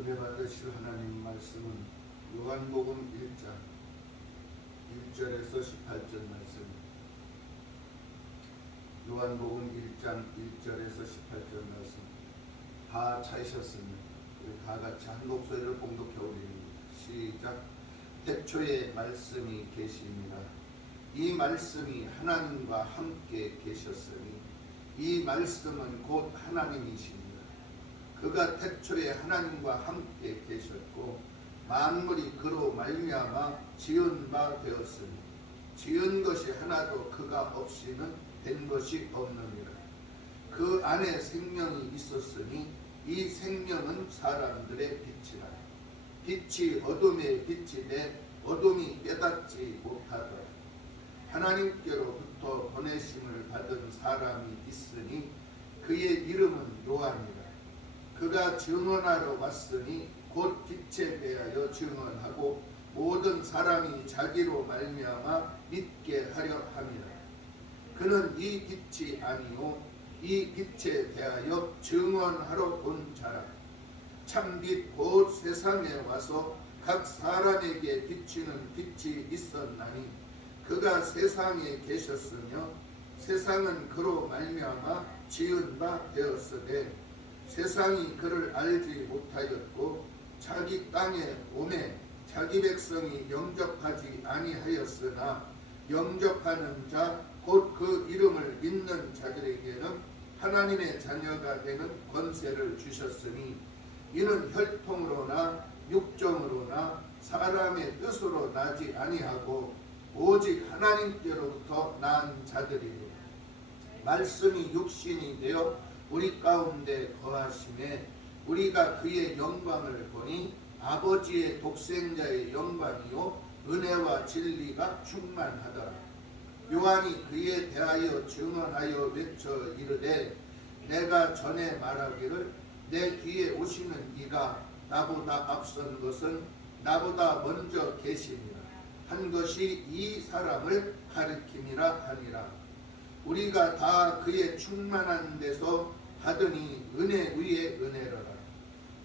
은혜 받으실 하나님 말씀은 요한복음 1장 1절에서 18절 말씀입니다. 요한복음 1장 1절에서 18절 말씀 다 찾으셨습니다. 우리 다 같이 한 목소리를 봉독해 올립니다. 시작. 태초에 말씀이 계시니라. 이 말씀이 하나님과 함께 계셨으니 이 말씀은 곧 하나님이시니라. 그가 태초에 하나님과 함께 계셨고 만물이 그로 말미암아 지은 바 되었으니 지은 것이 하나도 그가 없이는 된 것이 없느니라. 그 안에 생명이 있었으니 이 생명은 사람들의 빛이라. 빛이 어둠에 비치되 어둠이 깨닫지 못하더라. 하나님께로부터 보내심을 받은 사람이 있으니 그의 이름은 요한이라. 그가 증언하러 왔으니 곧 빛에 대하여 증언하고 모든 사람이 자기로 말미암아 믿게 하려 함이라. 그는 이 빛이 아니요 이 빛에 대하여 증언하러 온 자라. 참빛 곧 세상에 와서 각 사람에게 비치는 빛이 있었나니 그가 세상에 계셨으며 세상은 그로 말미암아 지은 바 되었으되 세상이 그를 알지 못하였고 자기 땅에 오매 자기 백성이 영접하지 아니하였으나 영접하는 자 곧 그 이름을 믿는 자들에게는 하나님의 자녀가 되는 권세를 주셨으니 이는 혈통으로나 육정으로나 사람의 뜻으로 나지 아니하고 오직 하나님께로부터 난 자들이요. 말씀이 육신이 되어 우리 가운데 거하심에 우리가 그의 영광을 보니 아버지의 독생자의 영광이요 은혜와 진리가 충만하더라. 요한이 그에 대하여 증언하여 외쳐 이르되 내가 전에 말하기를 내 뒤에 오시는 이가 나보다 앞선 것은 나보다 먼저 계시니라 한 것이 이 사람을 가리킴이라 하니라. 우리가 다 그의 충만한 데서 받으니 은혜 위에 은혜로라.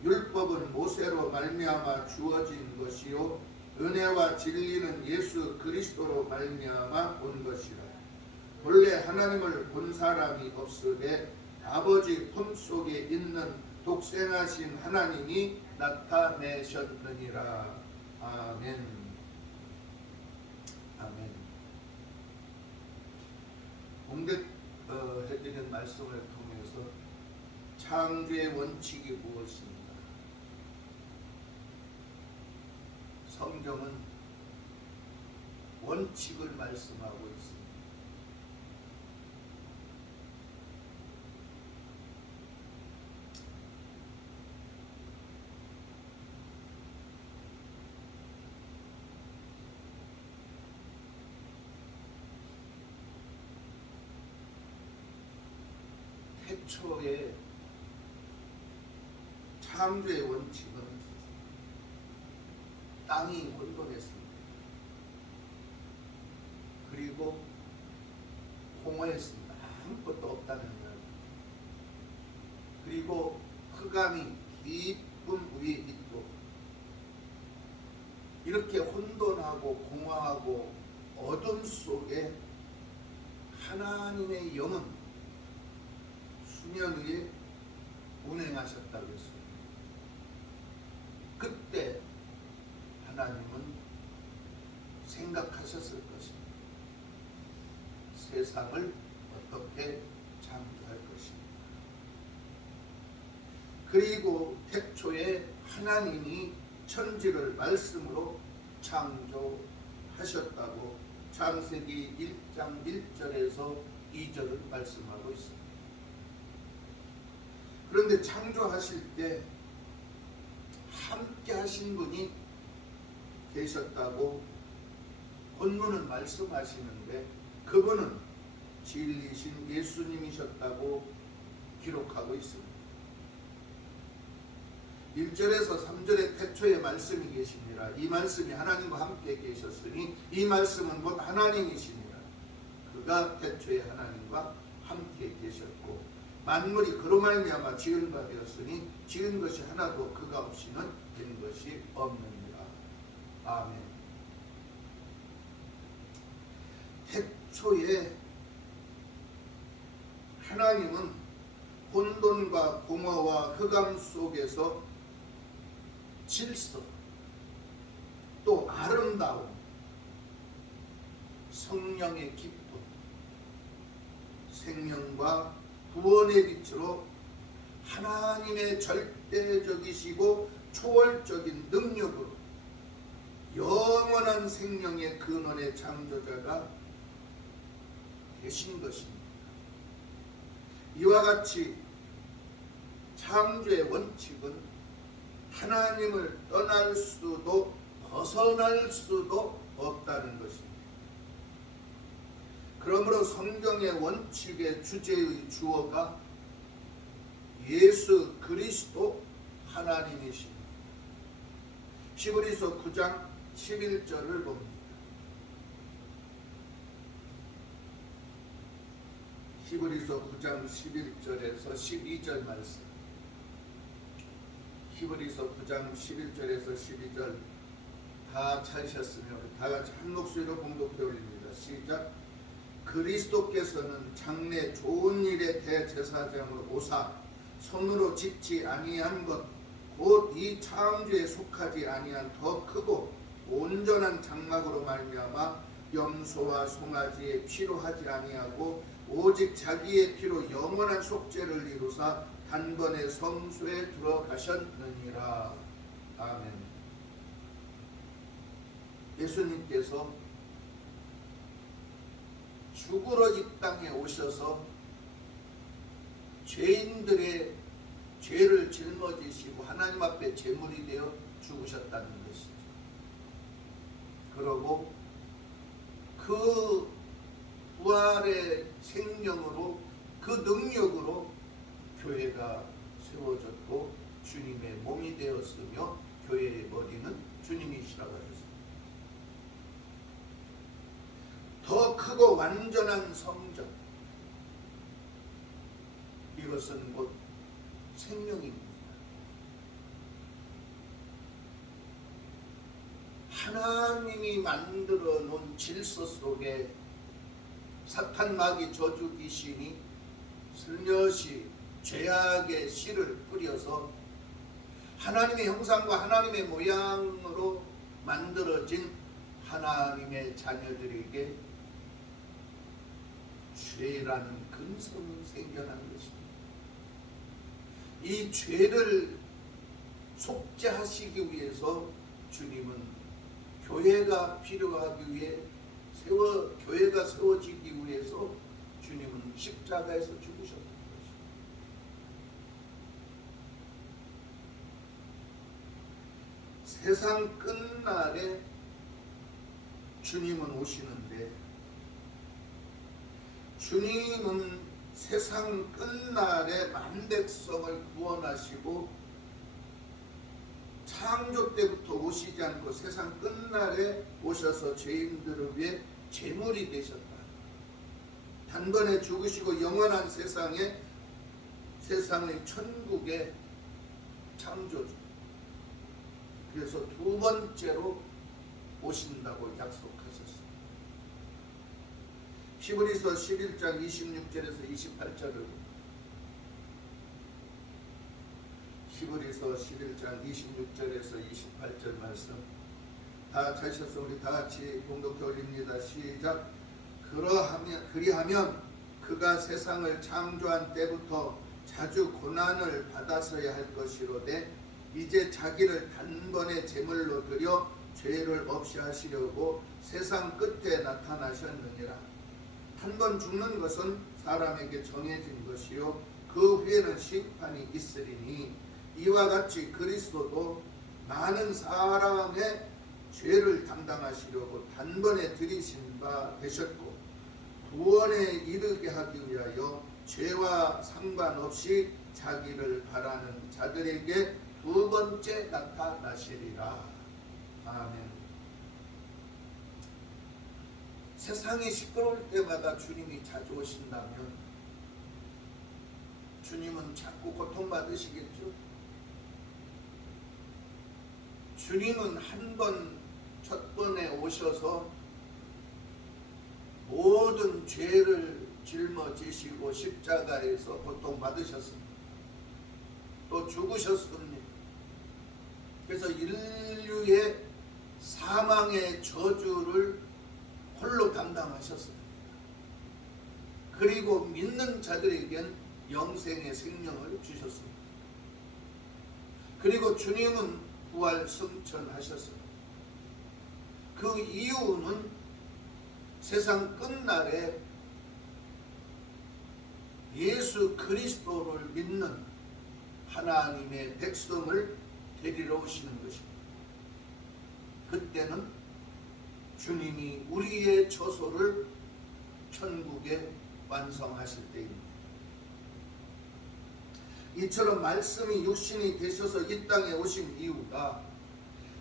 율법은 모세로 말미암아 주어진 것이요 은혜와 진리는 예수 그리스도로 말미암아 온 것이라. 본래 하나님을 본 사람이 없으되 아버지 품속에 있는 독생하신 하나님이 나타내셨느니라. 아멘. 아멘. 공독해드린 말씀을 통해서 창조의 원칙이 무엇입니까? 성경은 원칙을 말씀하고 있습니다. 태초의 창조의 원칙은 땅이 혼돈했습니다. 그리고 공허했습니다. 아무것도 없다는 것. 그리고 흑암이 깊은 위에 있고 이렇게 혼돈하고 공허하고 어둠 속에 하나님의 영은 수면 위에 운행하셨다고 했습니다. 그때 하나님은 생각하셨을 것입니다. 세상을 어떻게 창조할 것입니다. 그리고 태초에 하나님이 천지를 말씀으로 창조하셨다고 창세기 1장 1절에서 2절을 말씀하고 있습니다. 그런데 창조하실 때 함께 하신 분이 계셨다고 본문은 말씀하시는데 그분은 진리신 예수님이셨다고 기록하고 있습니다. 1절에서 3절에 태초에 말씀이 계시니라. 이 말씀이 하나님과 함께 계셨으니 이 말씀은 곧 하나님이시니라. 그가 태초에 하나님과 함께 계셨고 만물이 그로 말미암아 지은 바 되었으니 지은 것이 하나도 그가 없이는 된 것이 없느니라. 아멘. 태초에 하나님은 혼돈과 공허와 흑암 속에서 질서, 또 아름다움, 성령의 기쁨, 생명과 구원의 빛으로 하나님의 절대적이시고 초월적인 능력으로 영원한 생명의 근원의 창조자가 되신 것입니다. 이와 같이 창조의 원칙은 하나님을 떠날 수도 벗어날 수도 없다는 것입니다. 그러므로 성경의 원칙의 주제의 주어가 예수 그리스도 하나님이십니다. 히브리서 9장 11절을 봅니다. 히브리서 9장 11절에서 12절 말씀. 히브리서 9장 11절에서 12절 다 찾으셨으면 다 같이 한 목소리로 봉독해 올립니다. 시작. 그리스도께서는 장래 좋은 일의 대제사장으로 오사 손으로 짓지 아니한 것 곧 이 창조에 속하지 아니한 더 크고 온전한 장막으로 말미암아 염소와 송아지의 피로 하지 아니하고 오직 자기의 피로 영원한 속죄를 이루사 단번에 성소에 들어가셨느니라. 아멘. 예수님께서 죽으러 이 땅에 오셔서 죄인들의 죄를 짊어지시고 하나님 앞에 제물이 되어 죽으셨다는 것이죠. 그러고 그 부활의 생명으로 그 능력으로 교회가 세워졌고 주님의 몸이 되었으며 교회의 머리는 주님이시라고 하셨습니다. 더 크고 완전한 성전, 이것은 곧 생명입니다. 하나님이 만들어 놓은 질서 속에 사탄 마귀 저주 귀신이 슬며시 죄악의 씨를 뿌려서 하나님의 형상과 하나님의 모양으로 만들어진 하나님의 자녀들에게 죄라는 근성이 생겨난 것입니다. 이 죄를 속죄하시기 위해서 주님은 교회가 필요하기 위해 교회가 세워지기 위해서 주님은 십자가에서 죽으셨던 것입니다. 세상 끝날에 주님은 오시는데 주님은 세상 끝날에 만백성을 구원하시고 창조 때부터 오시지 않고 세상 끝날에 오셔서 죄인들을 위해 제물이 되셨다. 단번에 죽으시고 영원한 세상의 천국의 창조주. 그래서 두 번째로 오신다고 약속하셨습니다. 히브리서 11장 26절에서 28절을 히브리서 11장 26절에서 28절 말씀 다 찾으셔서 우리 다 같이 봉독해 올립니다. 시작. 그리하면 그가 세상을 창조한 때부터 자주 고난을 받았어야 할 것이로되 이제 자기를 단번에 제물로 드려 죄를 없이 하시려고 세상 끝에 나타나셨느니라. 한 번 죽는 것은 사람에게 정해진 것이요 그 후에는 심판이 있으리니 이와 같이 그리스도도 많은 사람의 죄를 담당하시려고 단번에 들이신 바 되셨고 구원에 이르게 하기 위하여 죄와 상관없이 자기를 바라는 자들에게 두 번째 나타나시리라. 아멘. 세상이 시끄러울 때마다 주님이 자주 오신다면 주님은 자꾸 고통받으시겠죠. 주님은 첫 번에 오셔서 모든 죄를 짊어지시고 십자가에서 고통받으셨습니다. 또 죽으셨습니다. 그래서 인류의 사망의 저주를 홀로 담당하셨습니다. 그리고 믿는 자들에겐 영생의 생명을 주셨습니다. 그리고 주님은 부활 승천하셨습니다. 그 이유는 세상 끝날에 예수 그리스도를 믿는 하나님의 백성을 데리러 오시는 것입니다. 그때는 주님이 우리의 처소를 천국에 완성하실 때입니다. 이처럼 말씀이 육신이 되셔서 이 땅에 오신 이유가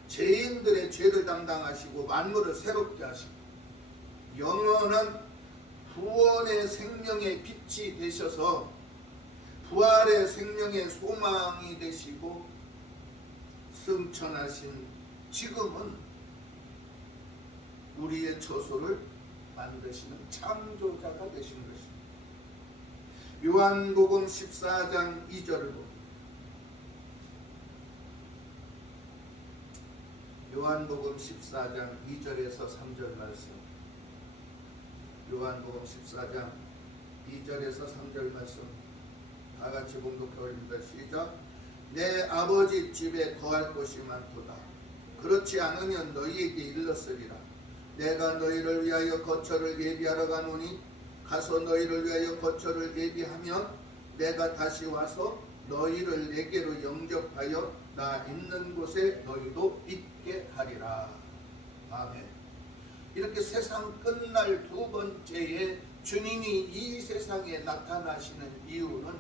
죄인들의 죄를 담당하시고 만물을 새롭게 하시고 영원한 구원의 생명의 빛이 되셔서 부활의 생명의 소망이 되시고 승천하신 지금은 우리의 처소를 만드시는 창조자가 되신 것입니다. 요한복음 14장 2절을 봅니다. 요한복음 14장 2절에서 3절 말씀. 요한복음 14장 2절에서 3절 말씀 다 같이 봉독해 올립니다. 시작. 내 아버지 집에 거할 곳이 많도다. 그렇지 않으면 너희에게 일렀으리라. 내가 너희를 위하여 거처를 예비하러 가노니 가서 너희를 위하여 거처를 예비하면 내가 다시 와서 너희를 내게로 영접하여 나 있는 곳에 너희도 있게 하리라. 아멘. 이렇게 세상 끝날 두 번째에 주님이 이 세상에 나타나시는 이유는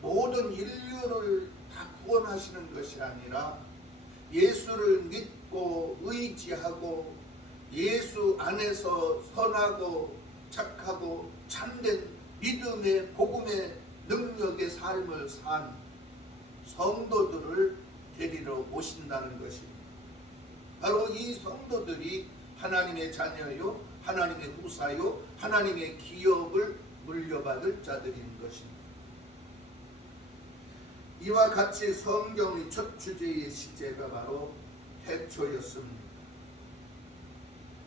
모든 인류를 다 구원하시는 것이 아니라 예수를 믿고 의지하고 예수 안에서 선하고 착하고 참된 믿음의 복음의 능력의 삶을 산 성도들을 데리러 오신다는 것입니다. 바로 이 성도들이 하나님의 자녀요, 하나님의 후사요, 하나님의 기업을 물려받을 자들인 것입니다. 이와 같이 성경의 첫 주제의 시제가 바로 태초였습니다.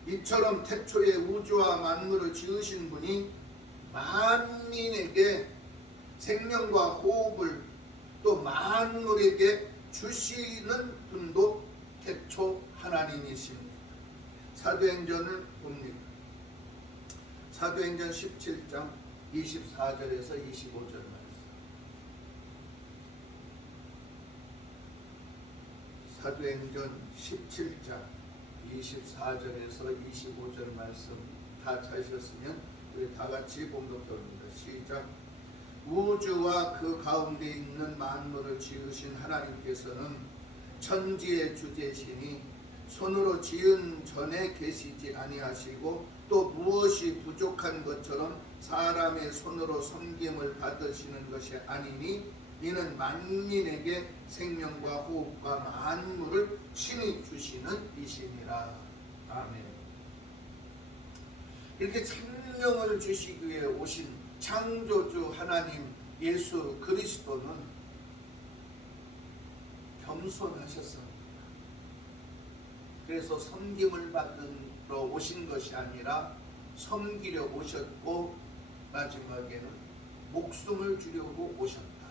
이처럼 태초에 우주와 만물을 지으신 분이 만민에게 생명과 호흡을 또 만물에게 주시는 분도 태초 하나님이십니다. 사도행전을 봅니다. 사도행전 17장 24절에서 25절 말씀. 사도행전 17장 24절에서 25절 말씀 다 찾으셨으면 우리 다 같이 봉독해봅니다. 시작. 우주와 그 가운데 있는 만물을 지으신 하나님께서는 천지의 주제시니 손으로 지은 전에 계시지 아니하시고 또 무엇이 부족한 것처럼 사람의 손으로 섬김을 받으시는 것이 아니니 이는 만민에게 생명과 호흡과 만물을 친히 주시는 이시니라. 아멘. 이렇게 생명을 주시기 위해 오신 창조주 하나님 예수 그리스도는 겸손하셨습니다. 그래서 섬김을 받으러 오신 것이 아니라 섬기려 오셨고 마지막에는 목숨을 주려고 오셨다.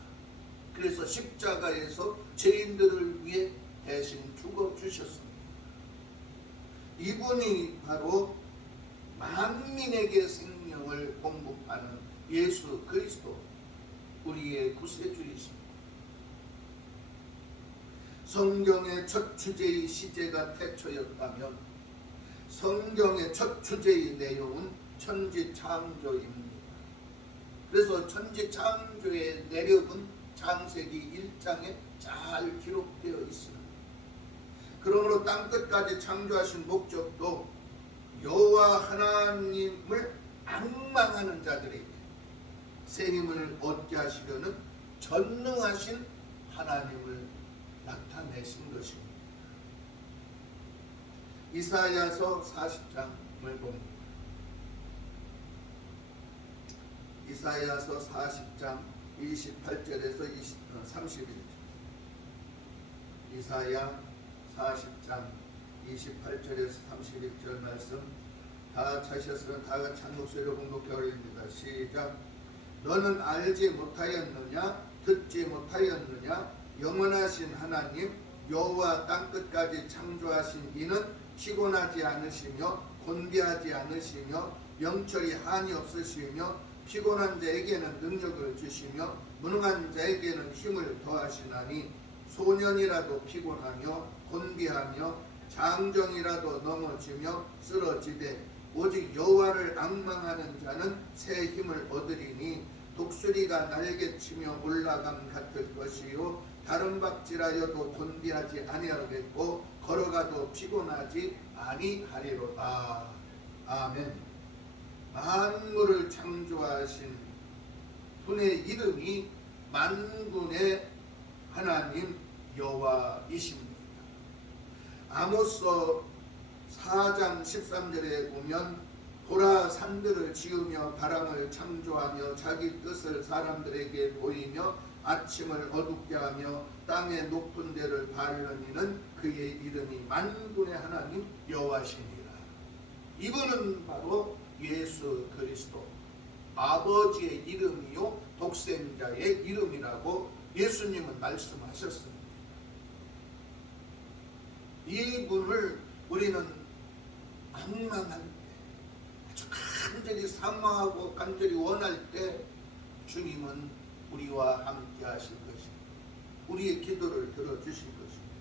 그래서 십자가에서 죄인들을 위해 대신 죽어주셨습니다. 이분이 바로 만민에게 생명을 공급하는 예수 그리스도, 우리의 구세주이십니다. 성경의 첫 주제의 시제가 태초였다면 성경의 첫 주제의 내용은 천지창조입니다. 그래서 천지창조의 내력은 창세기 1장에 잘 기록되어 있습니다. 그러므로 땅끝까지 창조하신 목적도 여호와 하나님을 앙망하는 자들에게 새 힘을 얻게 하시려는 전능하신 하나님을 나타내신 것입니다. 이사야서 40장을 봅니다. 이사야서 40장 28절에서 31절. 이사야 40장 28절에서 31절 말씀 다 차셨으면 다 같이 한 목소리로 공독해 올립니다. 시작. 너는 알지 못하였느냐? 듣지 못하였느냐? 영원하신 하나님 여호와 땅끝까지 창조하신 이는 피곤하지 않으시며 곤비하지 않으시며 영철이 한이 없으시며 피곤한 자에게는 능력을 주시며 무능한 자에게는 힘을 더하시나니 소년이라도 피곤하며 곤비하며 장정이라도 넘어지며 쓰러지되 오직 여호와를 앙망하는 자는 새 힘을 얻으리니 독수리가 날개치며 올라감 같을 것이요 다른 박질하여도 곤비하지 아니하겠고 걸어가도 피곤하지 아니하리로다. 아멘. 만물을 창조하신 분의 이름이 만군의 하나님 여호와이십니다. 아모스 4장 13절에 보면 보라 산들을 지으며 바람을 창조하며 자기 뜻을 사람들에게 보이며 아침을 어둡게 하며 땅의 높은 데를 바르는 이는 그의 이름이 만군의 하나님 여호와시니라. 이분은 바로 예수 그리스도 아버지의 이름이요 독생자의 이름이라고 예수님은 말씀하셨습니다. 이분을 우리는 앙망할 때, 아주 간절히 사모하고 간절히 원할 때 주님은 우리와 함께 하실 것입니다. 우리의 기도를 들어주실 것입니다.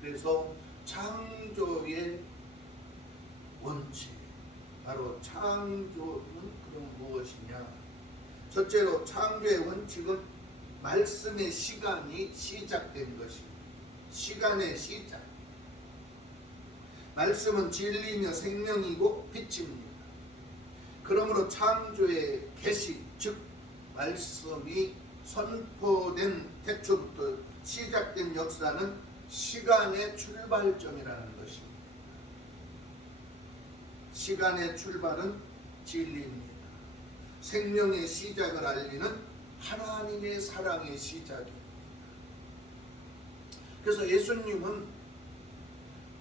그래서 창조의 원칙, 바로 창조는 그럼 무엇이냐? 첫째로 창조의 원칙은 말씀의 시간이 시작된 것입니다. 시간의 시작. 말씀은 진리며 생명이고 빛입니다. 그러므로 창조의 계시, 즉 말씀이 선포된 태초부터 시작된 역사는 시간의 출발점이라는 것입니다. 시간의 출발은 진리입니다. 생명의 시작을 알리는 하나님의 사랑의 시작입니다. 그래서 예수님은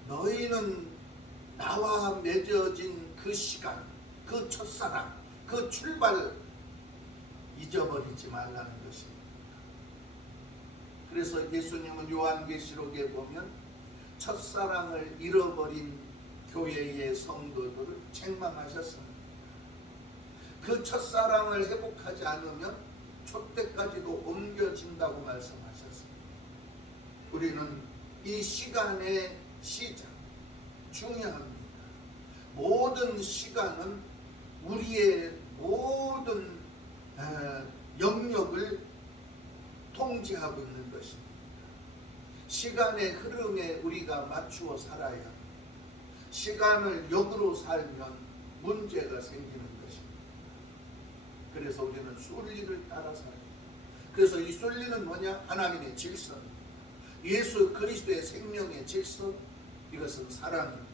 너희는 나와 맺어진 그 시간, 그 첫사랑, 그 출발 잊어버리지 말라는 것입니다. 그래서 예수님은 요한계시록에 보면 첫사랑을 잃어버린 교회의 성도들을 책망하셨습니다. 그 첫사랑을 회복하지 않으면 촛대까지도 옮겨진다고 말씀하셨습니다. 우리는 이 시간의 시작 중요합니다. 모든 시간은 우리의 모든 영역을 통제하고 있는 것입니다. 시간의 흐름에 우리가 맞추어 살아야 합니다. 시간을 역으로 살면 문제가 생기는 것입니다. 그래서 우리는 순리를 따라 살아야 합니다. 그래서 이 순리는 뭐냐? 하나님의 질서입니다. 예수 그리스도의 생명의 질서, 이것은 사랑입니다.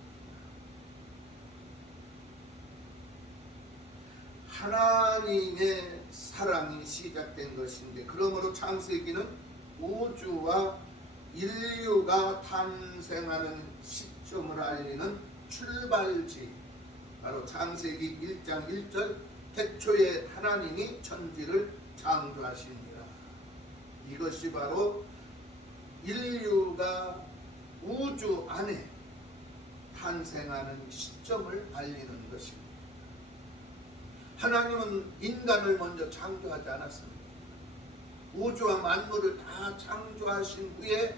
하나님의 사랑이 시작된 것인데, 그러므로 창세기는 우주와 인류가 탄생하는 시점을 알리는 출발지, 바로 창세기 1장 1절 태초에 하나님이 천지를 창조하시니라. 이것이 바로 인류가 우주 안에 탄생하는 시점을 알리는 것입니다. 하나님은 인간을 먼저 창조하지 않았습니다. 우주와 만물을 다 창조하신 후에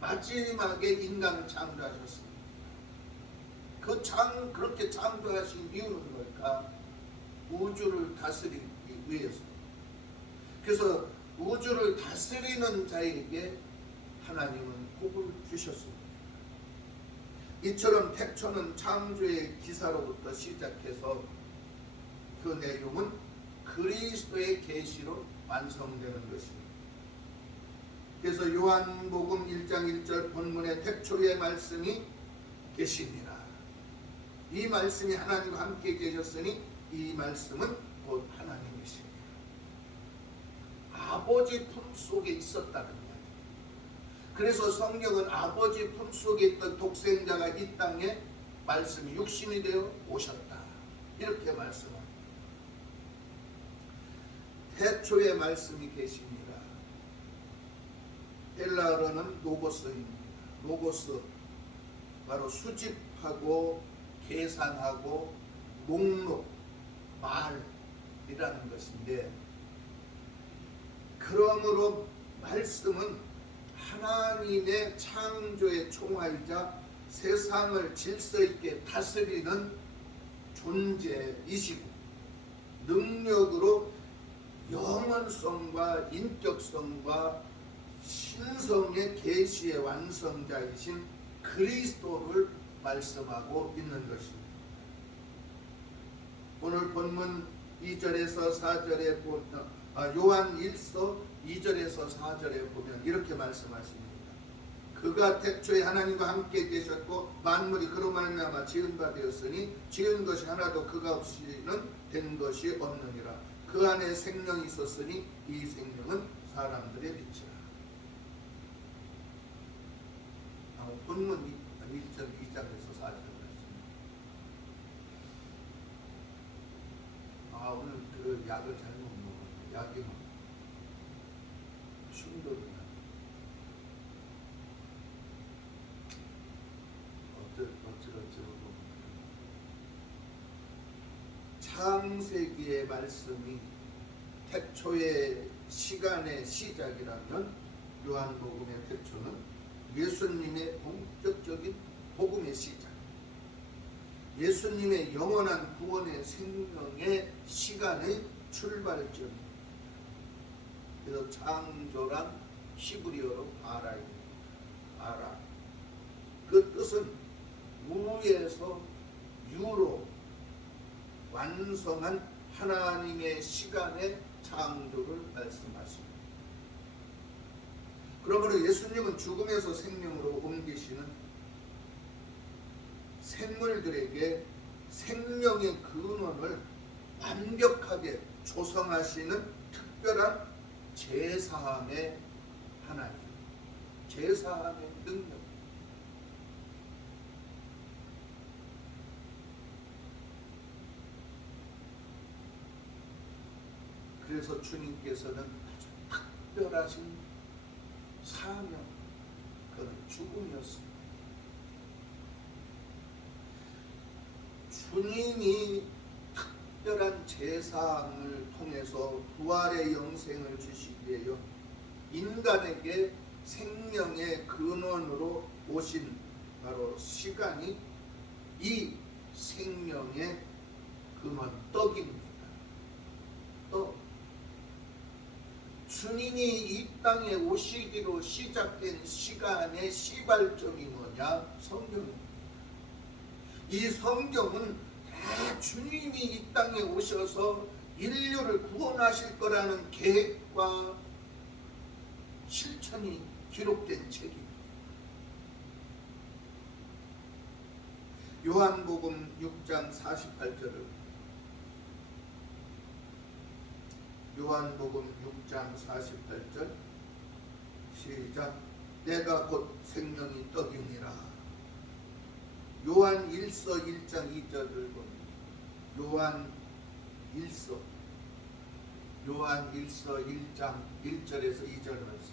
마지막에 인간을 창조하셨습니다. 그렇게 창조하신 이유는 뭘까? 우주를 다스리기 위해서. 그래서 우주를 다스리는 자에게 하나님은 복을 주셨습니다. 이처럼 태초는 창조의 기사로부터 시작해서 그 내용은 그리스도의 계시로 완성되는 것입니다. 그래서 요한복음 1장 1절 본문에 태초에 말씀이 계시니라. 이 말씀이 하나님과 함께 계셨으니 이 말씀은 곧 하나님이십니다. 아버지 품 속에 있었다는 거예요. 그래서 성경은 아버지 품 속에 있던 독생자가 이 땅에 말씀이 육신이 되어 오셨다, 이렇게 말씀합니다. 태초에 말씀이 계십니다. 헬라어로는 로고스입니다. 로고스, 바로 수집하고 계산하고 목록, 말이라는 것인데, 그러므로 말씀은 하나님의 창조의 총알이자 세상을 질서 있게 다스리는 존재이시고, 능력으로 영원성과 인격성과 신성의 계시의 완성자이신 그리스도를 말씀하고 있는 것입니다. 오늘 본문 2절에서 4절에 요한 1서 2절에서 4절에 보면 이렇게 말씀하십니다. 그가 태초에 하나님과 함께 계셨고 만물이 그로 말미암아 지은 바 되었으니 지은 것이 하나도 그가 없이는 된 것이 없느니라. 그 안에 생명이 있었으니 이 생명은 사람들의 빛이라. 본문 1절 2장에서 4절 말씀. 오늘 그 약을 잘못 먹었네. 약이 충돌이 나. 어쩌고 창세기의 말씀이 태초의 시간의 시작이라면 요한복음의 태초는 예수님의 본격적인 복음의 시작, 예수님의 영원한 구원의 생명의 시간의 출발점입니다. 그래서 창조란 히브리어로 아라입니다. 아라. 그 뜻은 무에서 유로 완성한 하나님의 시간의 창조를 말씀하십니다. 그러므로 예수님은 죽음에서 생명으로 옮기시는 생물들에게 생명의 근원을 완벽하게 조성하시는 특별한 제사함의 하나님, 제사함의 능력. 그래서 주님께서는 아주 특별하신 사명, 그는 죽음이었습니다. 주님이 특별한 제사함을 통해서 부활의 영생을 주시기 위하여 인간에게 생명의 근원으로 오신 바로 시간이 이 생명의 근원 떡입니다. 떡. 주님이 이 땅에 오시기로 시작된 시간의 시발점이 뭐냐? 성경입니다. 이 성경은 다 주님이 이 땅에 오셔서 인류를 구원하실 거라는 계획과 실천이 기록된 책입니다. 요한복음 6장 48절을 요한복음 6장 48절 시작. 내가 곧 생명이 떡이니라. 요한 1서 1장 2절을 봅니다. 요한 1서 1장 1절에서 2절 말씀.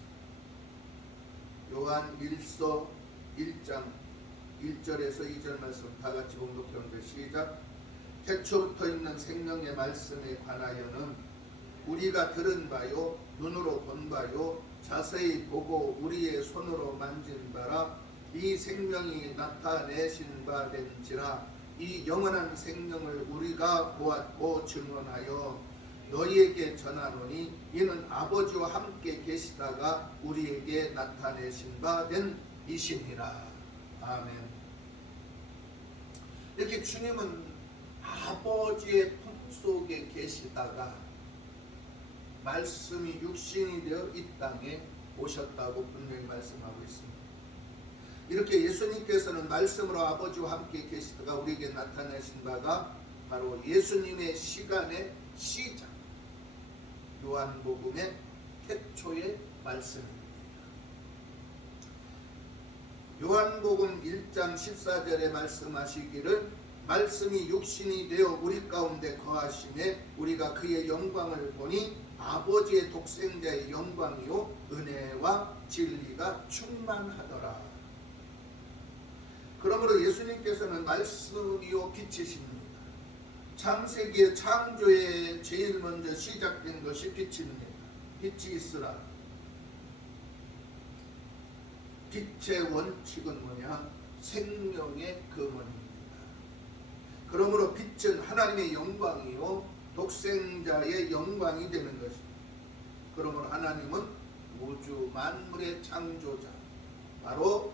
요한 1서 1장 1절에서 2절 말씀 다 같이 봉독해보는데 시작. 태초부터 있는 생명의 말씀에 관하여는 우리가 들은 바요 눈으로 본 바요 자세히 보고 우리의 손으로 만진 바라 이 생명이 나타내신 바 된지라. 이 영원한 생명을 우리가 보았고 증언하여 너희에게 전하노니 이는 아버지와 함께 계시다가 우리에게 나타내신 바 된 이시니라. 아멘. 이렇게 주님은 아버지의 품 속에 계시다가 말씀이 육신이 되어 이 땅에 오셨다고 분명히 말씀하고 있습니다. 이렇게 예수님께서는 말씀으로 아버지와 함께 계시다가 우리에게 나타내신 바가 바로 예수님의 시간의 시작, 요한복음의 태초의 말씀입니다. 요한복음 1장 14절에 말씀하시기를 말씀이 육신이 되어 우리 가운데 거하심에 우리가 그의 영광을 보니 아버지의 독생자의 영광이요 은혜와 진리가 충만하더라. 그러므로 예수님께서는 말씀이요 빛이십니다. 창세기의 창조에 제일 먼저 시작된 것이 빛입니다. 빛이 있으라. 빛의 원칙은 뭐냐? 생명의 근원입니다. 그러므로 빛은 하나님의 영광이요 독생자의 영광이 되는 것입니다. 그러므로 하나님은 우주 만물의 창조자, 바로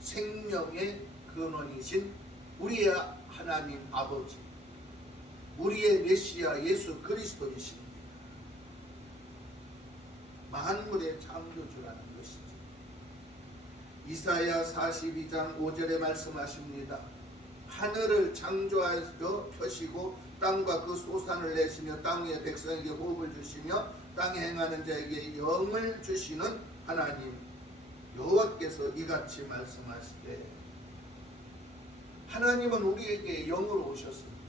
생명의 근원이신 우리의 하나님 아버지, 우리의 메시아 예수 그리스도이십니다. 만물의 창조주라는 것이죠. 이사야 42장 5절에 말씀하십니다. 하늘을 창조하여 펴시고 땅과 그 소산을 내시며 땅 위의 백성에게 호흡을 주시며 땅에 행하는 자에게 영을 주시는 하나님 여호와께서 이같이 말씀하시되, 하나님은 우리에게 영으로 오셨습니다.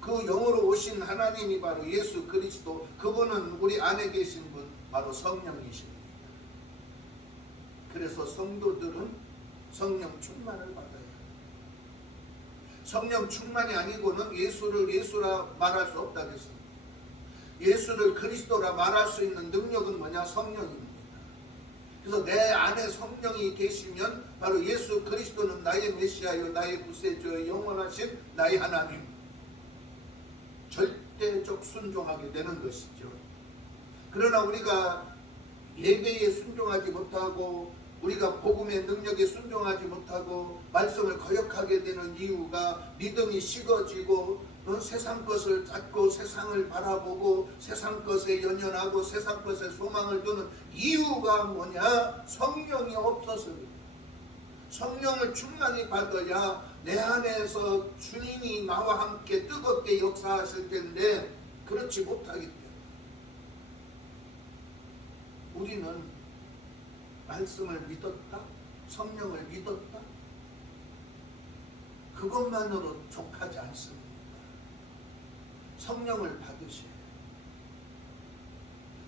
그 영으로 오신 하나님이 바로 예수 그리스도, 그분은 우리 안에 계신 분, 바로 성령이십니다. 그래서 성도들은 성령 충만을 받아요. 성령 충만이 아니고는 예수를 예수라 말할 수 없다겠습니다. 예수를 그리스도라 말할 수 있는 능력은 뭐냐? 성령입니다. 그래서 내 안에 성령이 계시면 바로 예수 그리스도는 나의 메시아요, 나의 구세주요, 영원하신 나의 하나님, 절대적 순종하게 되는 것이죠. 그러나 우리가 예배에 순종하지 못하고, 우리가 복음의 능력에 순종하지 못하고 말씀을 거역하게 되는 이유가 믿음이 식어지고 세상 것을 찾고 세상을 바라보고 세상 것에 연연하고 세상 것에 소망을 두는 이유가 뭐냐? 성령이 없어서입니다. 성령을 충만히 받아야 내 안에서 주님이 나와 함께 뜨겁게 역사하실 텐데 그렇지 못하기 때문에 우리는 말씀을 믿었다? 성령을 믿었다? 그것만으로 족하지 않습니다. 성령을 받으셔야 해요.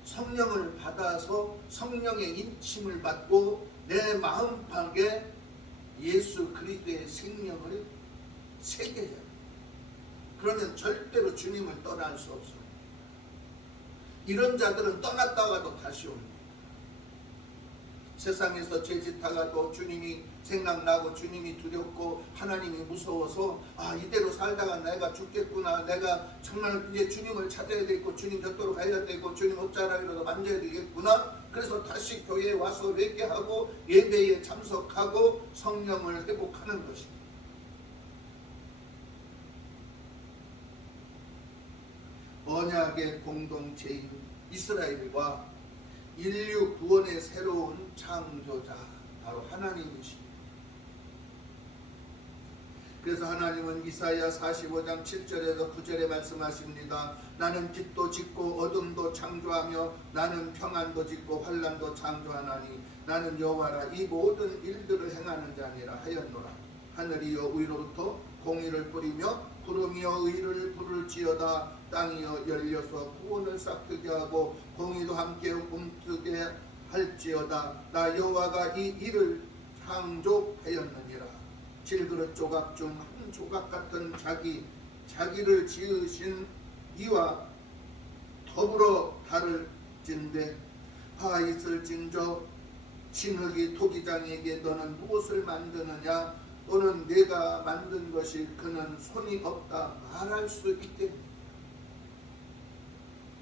성령을 받아서 성령의 인침을 받고 내 마음팍에 예수 그리스도의 생명을 새겨야 해요. 그러면 절대로 주님을 떠날 수 없습니다. 이런 자들은 떠났다가도 다시 옵니다. 세상에서 죄짓다가도 주님이 생각나고 주님이 두렵고 하나님이 무서워서 이대로 살다가 내가 죽겠구나, 내가 정말 이제 주님을 찾아야 되겠고 주님 곁으로 가야 되고 주님 옷자락이라도 만져야 되겠구나, 그래서 다시 교회에 와서 회개하고 예배에 참석하고 성령을 회복하는 것입니다. 언약의 공동체인 이스라엘과 인류 구원의 새로운 창조자, 바로 하나님이십니다. 그래서 하나님은 이사야 45장 7절에서 9절에 말씀하십니다. 나는 빛도 짓고 어둠도 창조하며 나는 평안도 짓고 환난도 창조하나니 나는 여호와라. 이 모든 일들을 행하는 자니라 하였노라. 하늘이여 위로부터 공의를 뿌리며 구름이여 의를 부를지어다. 땅이여 열려서 구원을 싹트게 하고 공의도 함께 움트게 할지어다. 나 여호와가 이 일을 창조하였느니라. 질그릇 조각 중 한 조각 같은 자기를 지으신 이와 더불어 다를진대 하 있을진저 진흙이 토기장에게 너는 무엇을 만드느냐? 또는 내가 만든 것이 그는 손이 없다 말할 수 있겠느냐?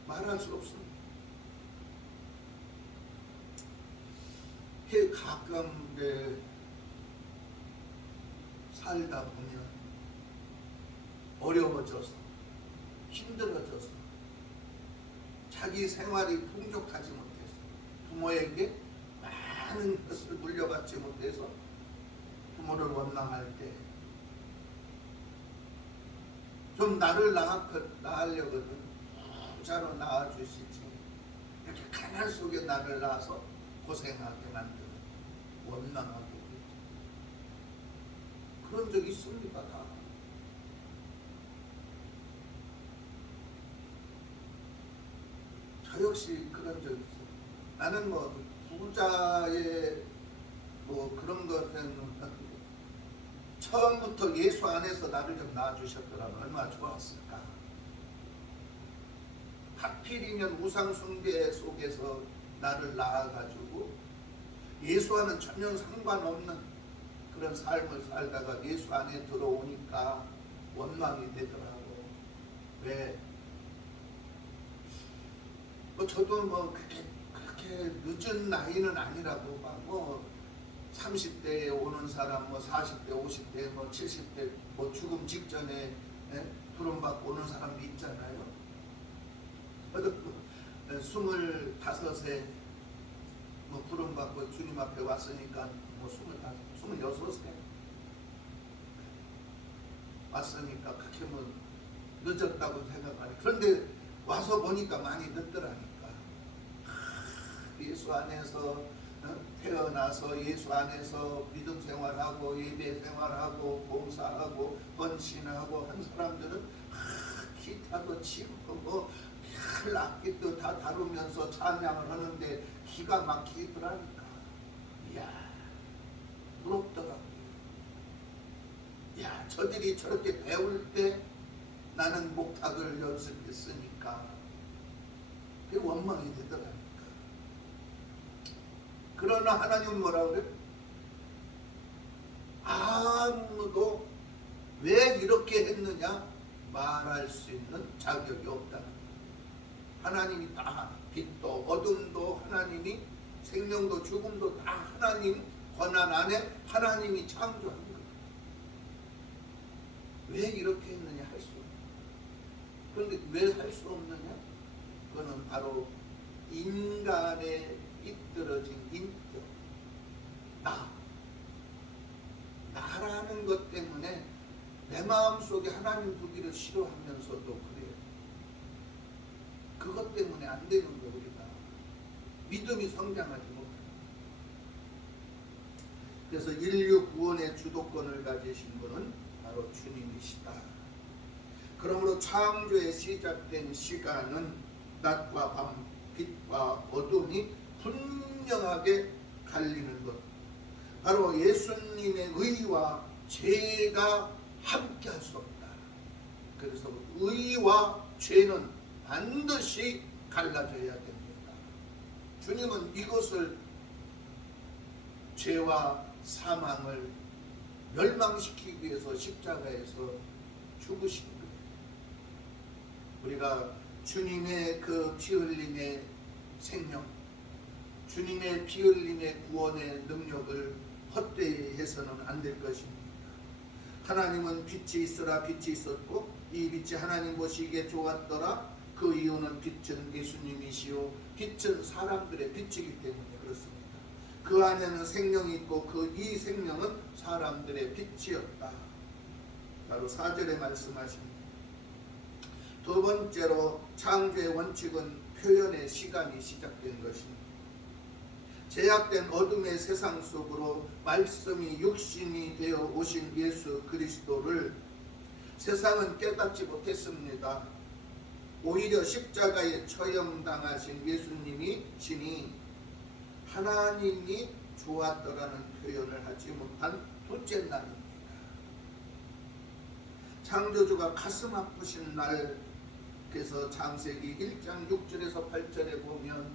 말할 수 없습니다. 가끔 살다 보면 어려워져서 힘들어져서 자기 생활이 풍족하지 못해서 부모에게 많은 것을 물려받지 못해서 부모를 원망할 때 좀 나를 낳으려거든 부자로 낳아주시지 이렇게 가난 속에 나를 낳아서 고생하게 만드는 원망하게 되죠. 그런 적 있습니다. 다. 저 역시 그런 적 있어요. 나는 뭐 부자의 뭐 그런 것은 처음부터 예수 안에서 나를 좀 낳아주셨더라면 얼마나 좋았을까. 하필이면 우상숭배 속에서 나를 낳아가지고 예수와는 전혀 상관없는 그런 삶을 살다가 예수 안에 들어오니까 원망이 되더라고. 왜? 뭐 저도 뭐 그렇게 늦은 나이는 아니라고 뭐 30대에 오는 사람, 뭐 40대, 50대, 뭐 70대, 뭐 죽음 직전에 부름받고 오는 사람도 있잖아요. 25세 뭐 부름받고 주님 앞에 왔으니까 뭐 26세 왔으니까 그렇게 뭐 늦었다고 생각하니. 그런데 와서 보니까 많이 늦더라니까. 예수 안에서 태어나서 예수 안에서 믿음 생활하고 예배 생활하고 봉사하고 헌신하고 한 사람들은 기타도 치고 뭐 악기도 다 다루면서 찬양을 하는데 기가 막히더라니까. 이야 부럽더라고요. 야 저들이 저렇게 배울 때 나는 목탁을 연습했으니까 그게 원망이 되더라니까. 그러나 하나님은 뭐라 그래요? 아무도 왜 이렇게 했느냐 말할 수 있는 자격이 없다. 하나님이 다 빛도 어둠도 하나님이 생명도 죽음도 다 하나님 권한 안에 하나님이 창조한 거예요. 왜 이렇게 했느냐 할 수 없는. 그런데 왜 할 수 없느냐? 그거는 바로 인간의 삐뚤어진 인격, 나라는 것 때문에 내 마음속에 하나님 두기를 싫어하면서도 그래요. 그것 때문에 안 되는 거 우리가 믿음이 성장하지 못해요. 그래서 인류 구원의 주도권을 가지신 분은 바로 주님이시다. 그러므로 창조에 시작된 시간은 낮과 밤, 빛과 어둠이 분명하게 갈리는 것, 바로 예수님의 의와 죄가 함께할 수 없다. 그래서 의와 죄는 반드시 갈라져야 됩니다. 주님은 이것을 죄와 사망을 멸망시키기 위해서 십자가에서 죽으신 거예요. 우리가 주님의 그 피 흘림의 생명, 주님의 피 흘림의 구원의 능력을 헛되이 해서는 안 될 것입니다. 하나님은 빛이 있으라 빛이 있었고 이 빛이 하나님 보시기에 좋았더라. 그 이유는 빛은 예수님이시요 빛은 사람들의 빛이기 때문에 그렇습니다. 그 안에는 생명이 있고 그 이 생명은 사람들의 빛이었다. 바로 4절에 말씀하십니다. 두 번째로 창조의 원칙은 표현의 시간이 시작된 것입니다. 제약된 어둠의 세상 속으로 말씀이 육신이 되어 오신 예수 그리스도를 세상은 깨닫지 못했습니다. 오히려 십자가에 처형당하신 예수님이 신이 하나님이 좋았더라는 표현을 하지 못한 둘째 날입니다. 창조주가 가슴 아프신 날, 그래서 창세기 1장 6절에서 8절에 보면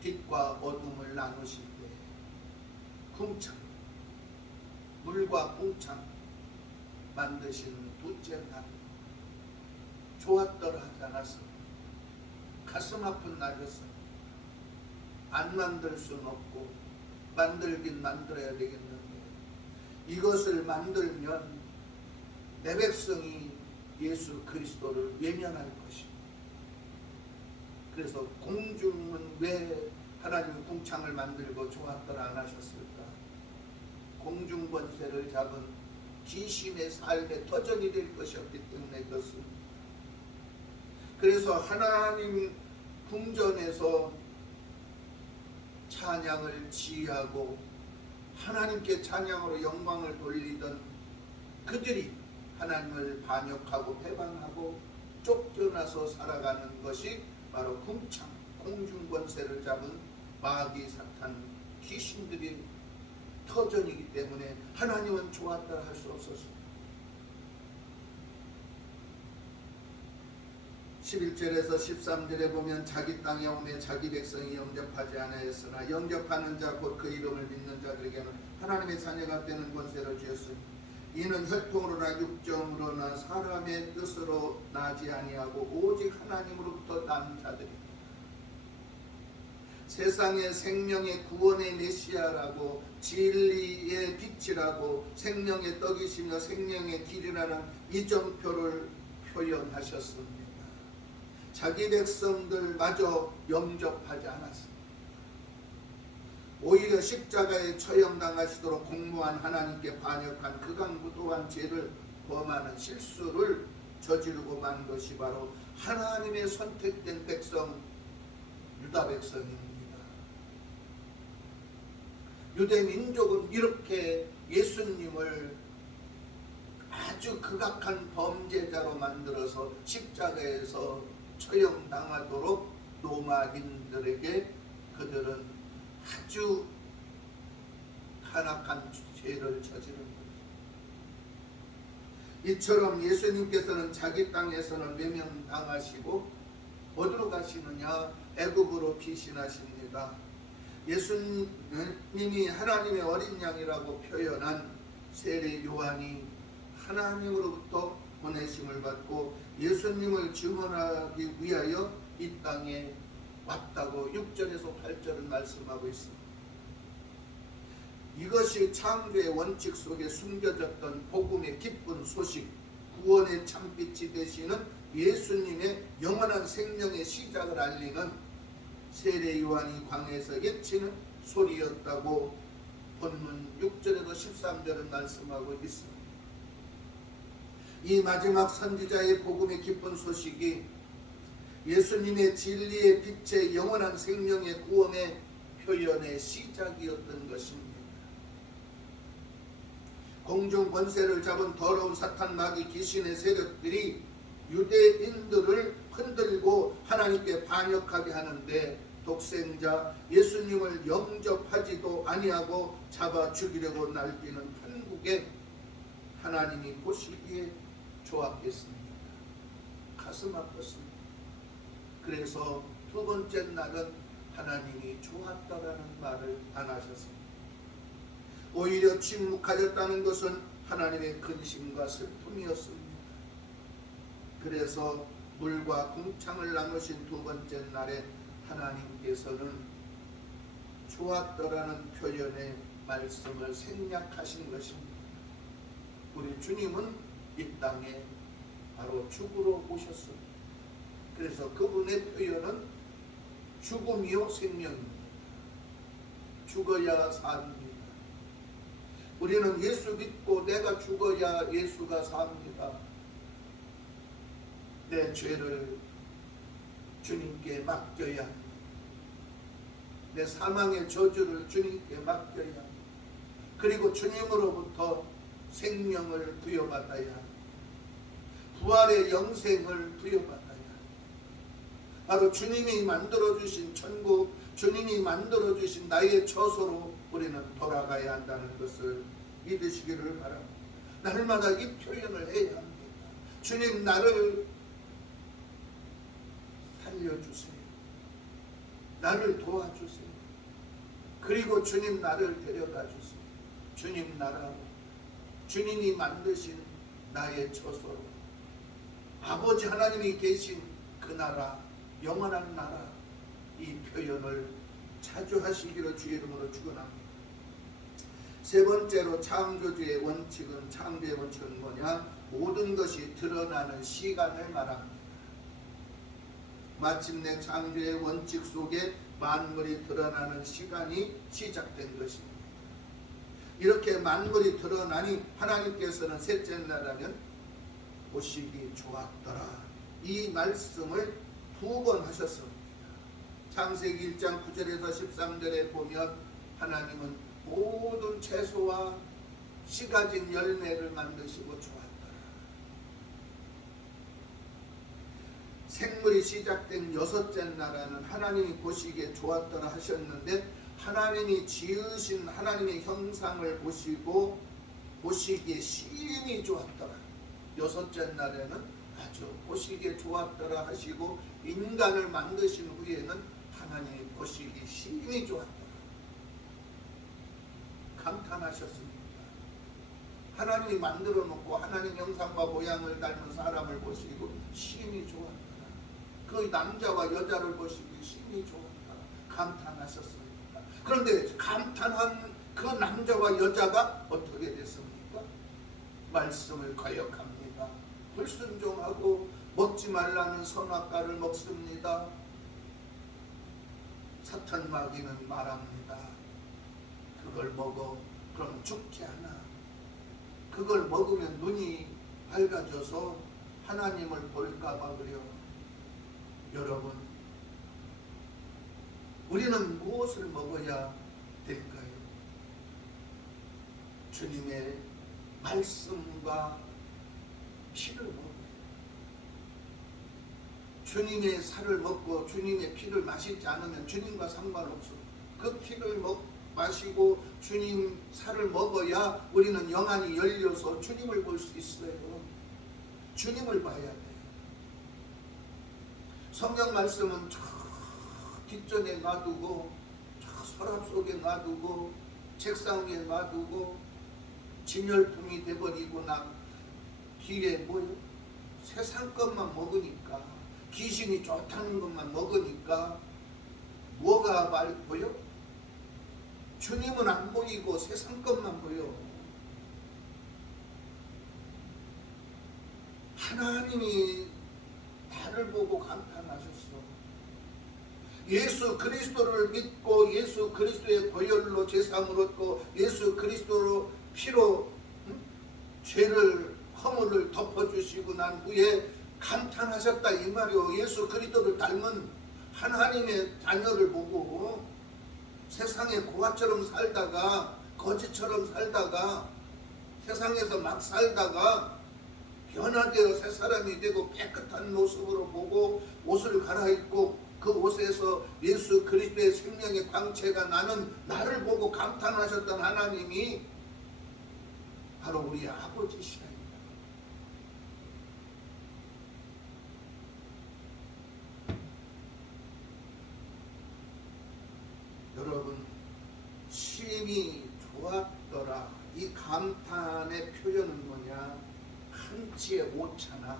빛과 어둠을 나누실 때 궁창, 물과 궁창 만드신 둘째 날, 좋았더라 하지 않았어. 가슴 아픈 날이었어. 안 만들 수는 없고 만들긴 만들어야 되겠는데 이것을 만들면 내 백성이 예수 그리스도를 외면할 것입니다. 그래서 공중은 왜 하나님이 궁창을 만들고 조합들 안 하셨을까? 공중 권세를 잡은 귀신의 삶의 터전이 될 것이었기 때문에 그렇습니다. 그래서 하나님 궁전에서 찬양을 지휘하고 하나님께 찬양으로 영광을 돌리던 그들이 하나님을 반역하고 배반하고 쫓겨나서 살아가는 것이 바로 궁창, 공중 권세를 잡은 마귀 사탄 귀신들이 터전이기 때문에 하나님은 좋았다 할 수 없었습니다. 11절에서 13절에 보면 자기 땅에 오매 자기 백성이 영접하지 아니하였으나 영접하는 자 곧 그 이름을 믿는 자들에게는 하나님의 자녀가 되는 권세를 주었으니 이는 혈통으로나 육정으로나 사람의 뜻으로 나지 아니하고 오직 하나님으로부터 난 자들이다. 세상의 생명의 구원의 메시아라고 진리의 빛이라고 생명의 떡이시며 생명의 길이라는 이정표를 표현하셨습니다. 자기 백성들마저 영접하지 않았습니다. 오히려 십자가에 처형당하시도록 공모한 하나님께 반역한 극악무도한 죄를 범하는 실수를 저지르고 만 것이 바로 하나님의 선택된 백성 유다 백성입니다. 유대 민족은 이렇게 예수님을 아주 극악한 범죄자로 만들어서 십자가에서 처형당하도록 로마인들에게 그들은 아주 간악한 죄를 저지른 것입니다. 이처럼 예수님께서는 자기 땅에서는 외면당하시고 어디로 가시느냐? 애굽으로 피신하십니다. 예수님이 하나님의 어린 양이라고 표현한 세례 요한이 하나님으로부터 보내심을 받고 예수님을 증언하기 위하여 이 땅에 왔다고 6절에서 8절은 말씀하고 있습니다. 이것이 창조의 원칙 속에 숨겨졌던 복음의 기쁜 소식, 구원의 참빛이 되시는 예수님의 영원한 생명의 시작을 알리는 세례 요한이 광야에서 외치는 소리였다고 본문 6절에서 13절은 말씀하고 있습니다. 이 마지막 선지자의 복음의 기쁜 소식이 예수님의 진리의 빛의 영원한 생명의 구원의 표현의 시작이었던 것입니다. 공중 권세를 잡은 더러운 사탄 마귀 귀신의 세력들이 유대인들을 흔들고 하나님께 반역하게 하는데 독생자 예수님을 영접하지도 아니하고 잡아 죽이려고 날뛰는 한국에 하나님이 보시기에 좋았겠습니다. 가슴 아팠습니다. 그래서 두 번째 날은 하나님이 좋았다라는 말을 안 하셨습니다. 오히려 침묵하셨다는 것은 하나님의 근심과 슬픔이었습니다. 그래서 물과 궁창을 나누신 두 번째 날에 하나님께서는 좋았더라는 표현의 말씀을 생략하신 것입니다. 우리 주님은 이 땅에 바로 죽으러 오셨습니다. 그래서 그분의 표현은 죽음이요 생명입니다. 죽어야 삽니다. 우리는 예수 믿고 내가 죽어야 예수가 삽니다. 내 죄를 주님께 맡겨야 합니다. 내 사망의 저주를 주님께 맡겨야 합니다. 그리고 주님으로부터 생명을 부여받아야 합니다. 부활의 영생을 부여받아야 합니다. 바로 주님이 만들어주신 천국, 주님이 만들어주신 나의 처소로 우리는 돌아가야 한다는 것을 믿으시기를 바랍니다. 날마다 이 표현을 해야 합니다. 주님 나를 살려주세요. 나를 도와주세요. 그리고 주님 나를 데려가 주세요. 주님 나라로, 주님이 만드신 나의 처소로, 아버지 하나님이 계신 그 나라, 영원한 나라, 이 표현을 자주 하시기를 주의 이름으로 축원합니다. 세 번째로 창조주의 원칙은, 창조의 원칙은 뭐냐? 모든 것이 드러나는 시간을 말합니다. 마침내 창조의 원칙 속에 만물이 드러나는 시간이 시작된 것입니다. 이렇게 만물이 드러나니 하나님께서는 셋째 날하면 보시기 좋았더라. 이 말씀을 2번 하셨습니다. 창세기 1장 9절에서 13절에 보면 하나님은 모든 채소와 씨가진 열매를 만드시고 좋았더라. 생물이 시작된 6째 날에는 하나님이 보시기에 좋았더라 하셨는데, 하나님이 지으신 하나님의 형상을 보시고 보시기에 심히 좋았더라. 6째 날에는 아주 보시기에 좋았더라 하시고 인간을 만드신 후에는 하나님이 보시기 심히 좋았더라. 감탄하셨습니다. 하나님이 만들어 놓고 하나님 형상과 모양을 닮은 사람을 보시고 심히 좋았더라. 그 남자와 여자를 보시기 심히 좋았더라. 감탄하셨습니다. 그런데 감탄한 그 남자와 여자가 어떻게 됐습니까? 말씀을 거역합니다. 불순종하고 먹지 말라는 선악과를 먹습니다. 사탄 마귀는 말합니다. 그걸 먹어. 그럼 죽지 않아. 그걸 먹으면 눈이 밝아져서 하나님을 볼까봐 그래요. 여러분, 우리는 무엇을 먹어야 될까요? 주님의 말씀과 피를 먹어요. 주님의 살을 먹고 주님의 피를 마시지 않으면 주님과 상관없어요. 그 피를 마시고 주님 살을 먹어야 우리는 영안이 열려서 주님을 볼 수 있어요. 주님을 봐야 돼요. 성경 말씀은 저 뒷전에 놔두고 저 서랍 속에 놔두고 책상 위에 놔두고 진열품이 돼버리고 나 뒤에 뭐요? 세상 것만 먹으니까, 귀신이 좋다는 것만 먹으니까 뭐가 보여? 주님은 안 보이고 세상 것만 보여. 하나님이 나를 보고 감탄하셨어. 예수 그리스도를 믿고 예수 그리스도의 보혈로 제사함을 얻고 예수 그리스도로 피로 죄를 허물을 덮어주시고 난 후에 감탄하셨다 이 말이요. 예수 그리스도를 닮은 하나님의 자녀를 보고 세상에 고아처럼 살다가 거지처럼 살다가 세상에서 막 살다가 변화되어 새 사람이 되고 깨끗한 모습으로 보고 옷을 갈아입고 그 옷에서 예수 그리스도의 생명의 광채가 나는 나를 보고 감탄하셨던 하나님이 바로 우리 아버지시다. 여러분, 심히 좋았더라. 이 감탄의 표현은 뭐냐? 한치의 오차나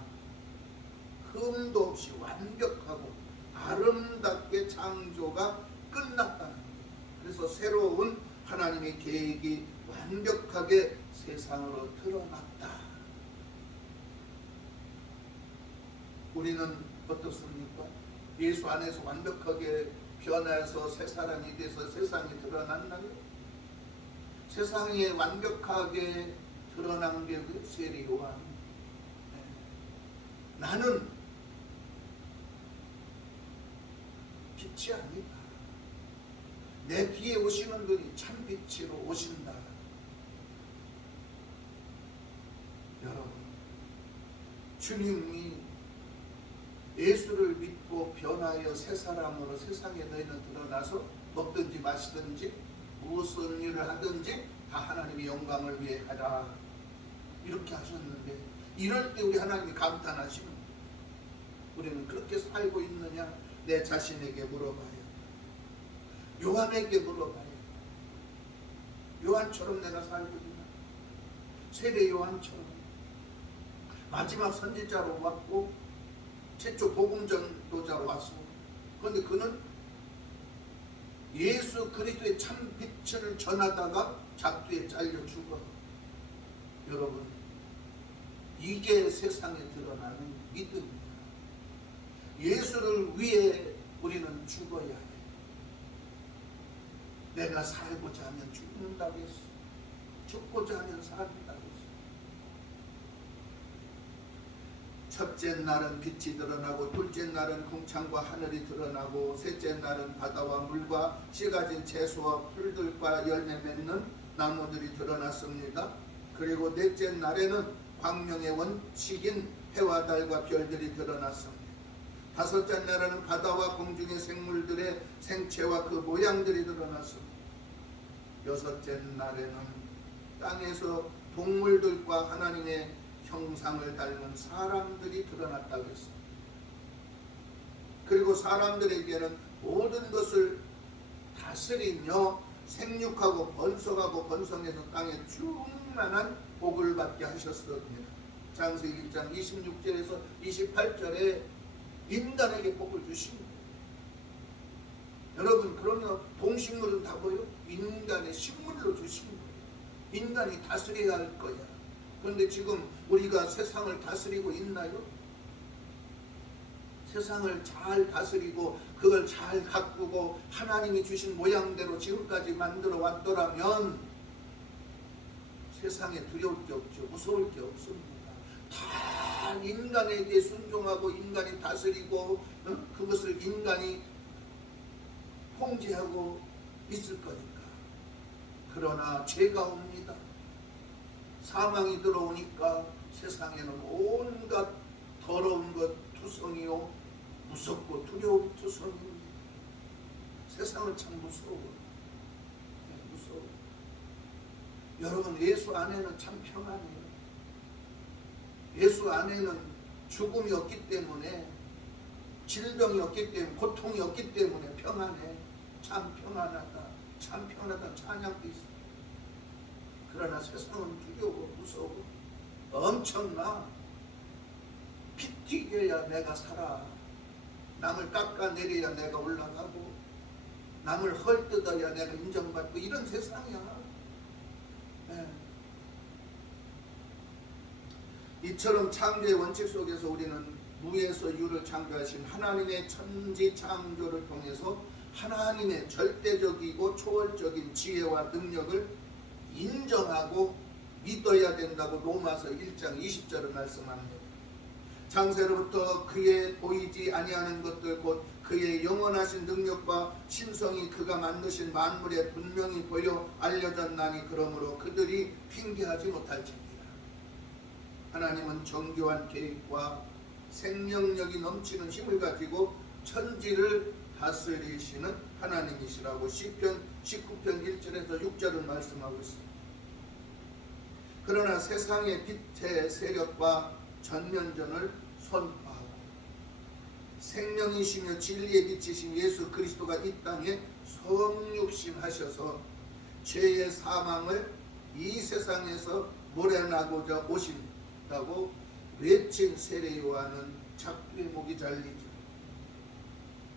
흠도 없이 완벽하고 아름답게 창조가 끝났다는 거예요. 그래서 새로운 하나님의 계획이 완벽하게 세상으로 드러났다. 우리는 어떻습니까? 예수 안에서 완벽하게 변화해서 새 사람이 돼서 세상에 드러났나요? 세상에 완벽하게 드러난 게 그 세례 요한. 나는 빛이 아니다. 내 뒤에 오시는 분이 참 빛으로 오신다. 여러분, 주님이 예수를 믿고 변하여 새 사람으로 세상에 너희는 드러나서 먹든지 마시든지 무슨 일을 하든지 다 하나님의 영광을 위해 하라. 이렇게 하셨는데 이럴 때 우리 하나님이 감탄하시는 거예요. 우리는 그렇게 살고 있느냐? 내 자신에게 물어봐요. 요한에게 물어봐요. 요한처럼 내가 살고 있나? 세례 요한처럼 마지막 선지자로 왔고 최초 복음 전도자로 왔어. 그런데 그는 예수 그리스도의 참 빛을 전하다가 잡두에 잘려 죽어. 여러분, 이게 세상에 드러나는 믿음입니다. 예수를 위해 우리는 죽어야 해. 내가 살고자 하면 죽는다고 했어. 죽고자 하면 산다고 했어. 첫째 날은 빛이 드러나고, 둘째 날은 궁창과 하늘이 드러나고, 셋째 날은 바다와 물과 씨 가진 채소와 풀들과 열매 맺는 나무들이 드러났습니다. 그리고 넷째 날에는 광명의 원칙인 해와 달과 별들이 드러났습니다. 다섯째 날에는 바다와 공중의 생물들의 생체와 그 모양들이 드러났습니다. 여섯째 날에는 땅에서 동물들과 하나님의 형상을 닮은 사람들이 드러났다고 했습니다. 그리고 사람들에게는 모든 것을 다스리며 생육하고 번성하고 번성해서 땅에 충만한 복을 받게 하셨습니다. 창세기 1장 26절에서 28절에 인간에게 복을 주신 거예요. 여러분, 그러면 동식물은 다 뭐예요? 인간의 식물로 주신 거예요. 인간이 다스려야 할 거야. 그런데 지금 우리가 세상을 다스리고 있나요? 세상을 잘 다스리고 그걸 잘 가꾸고 하나님이 주신 모양대로 지금까지 만들어 왔더라면 세상에 두려울 게 없죠. 무서울 게 없습니다. 다 인간에게 순종하고 인간이 다스리고 그것을 인간이 통제하고 있을 거니까. 그러나 죄가 옵니다. 사망이 들어오니까 세상에는 온갖 더러운 것 투성이요, 무섭고 두려움 투성입니다. 세상은 참 무서워. 무서워. 여러분, 예수 안에는 참 평안해요. 예수 안에는 죽음이 없기 때문에, 질병이 없기 때문에, 고통이 없기 때문에 평안해. 참 평안하다. 참 평안하다. 찬양도 있어. 그러나 세상은 두려워, 무서워. 엄청나. 피 튀겨야 내가 살아. 남을 깎아내려야 내가 올라가고, 남을 헐뜯어야 내가 인정받고, 이런 세상이야. 네. 이처럼 창조의 원칙 속에서 우리는 무에서 유를 창조하신 하나님의 천지 창조를 통해서 하나님의 절대적이고 초월적인 지혜와 능력을 인정하고 믿어야 된다고 로마서 1장 20절을 말씀합니다. 창세로부터 그의 보이지 아니하는 것들 곧 그의 영원하신 능력과 신성이 그가 만드신 만물에 분명히 보여 알려졌나니 그러므로 그들이 핑계하지 못할지니라. 하나님은 정교한 계획과 생명력이 넘치는 힘을 가지고 천지를 다스리시는 하나님이시라고 시편 19편 1절에서 6절을 말씀하고 있습니다. 그러나 세상의 빛의 세력과 전면전을 선포하고 생명이시며 진리의 빛이신 예수 그리스도가 이 땅에 성육신하셔서 죄의 사망을 이 세상에서 몰아내고자 오신다고 외친 세례 요한은 작두의 목이 잘리죠.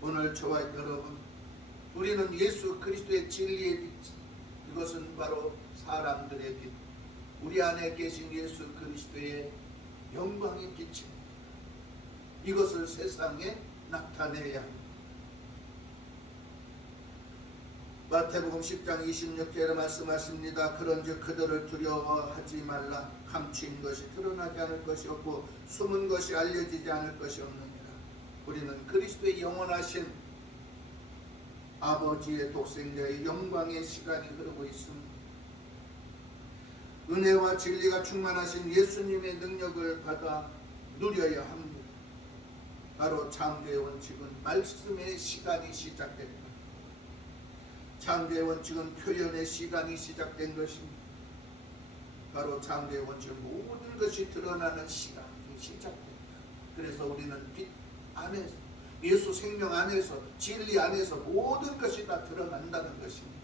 오늘 저와 여러분, 우리는 예수 그리스도의 진리의 빛, 이것은 바로 사람들의 빛, 우리 안에 계신 예수 그리스도의 영광의 빛입니다. 이것을 세상에 나타내야 합니다. 마태복음 10장 26절에 말씀하십니다. 그런즉 그들을 두려워하지 말라. 감추인 것이 드러나지 않을 것이 없고 숨은 것이 알려지지 않을 것이 없느니라. 우리는 그리스도의 영원하신 아버지의 독생자의 영광의 시간이 흐르고 있습니다. 은혜와 진리가 충만하신 예수님의 능력을 받아 누려야 합니다. 바로 창조의 원칙은 말씀의 시간이 시작됩니다. 창조의 원칙은 표현의 시간이 시작된 것입니다. 바로 창조의 원칙은 모든 것이 드러나는 시간이 시작됩니다. 그래서 우리는 빛 안에서, 예수 생명 안에서, 진리 안에서 모든 것이 다 드러난다는 것입니다.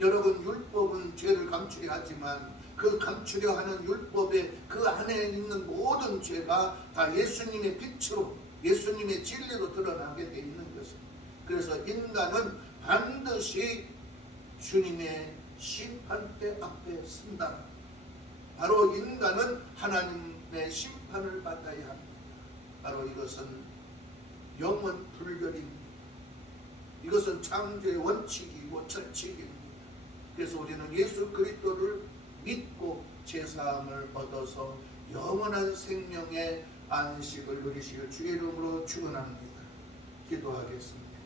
여러분, 율법은 죄를 감추려 하지만 그 감추려 하는 율법의 그 안에 있는 모든 죄가 다 예수님의 빛으로, 예수님의 진리로 드러나게 되어 있는 것입니다. 그래서 인간은 반드시 주님의 심판대 앞에 쓴다. 바로 인간은 하나님의 심판을 받아야 합니다. 바로 이것은 영원 불결입니다. 이것은 창조의 원칙이고 철칙입니다. 그래서 우리는 예수 그리스도를 믿고 제사함을 얻어서 영원한 생명의 안식을 누리시길 주의 이름으로 축원합니다. 기도하겠습니다.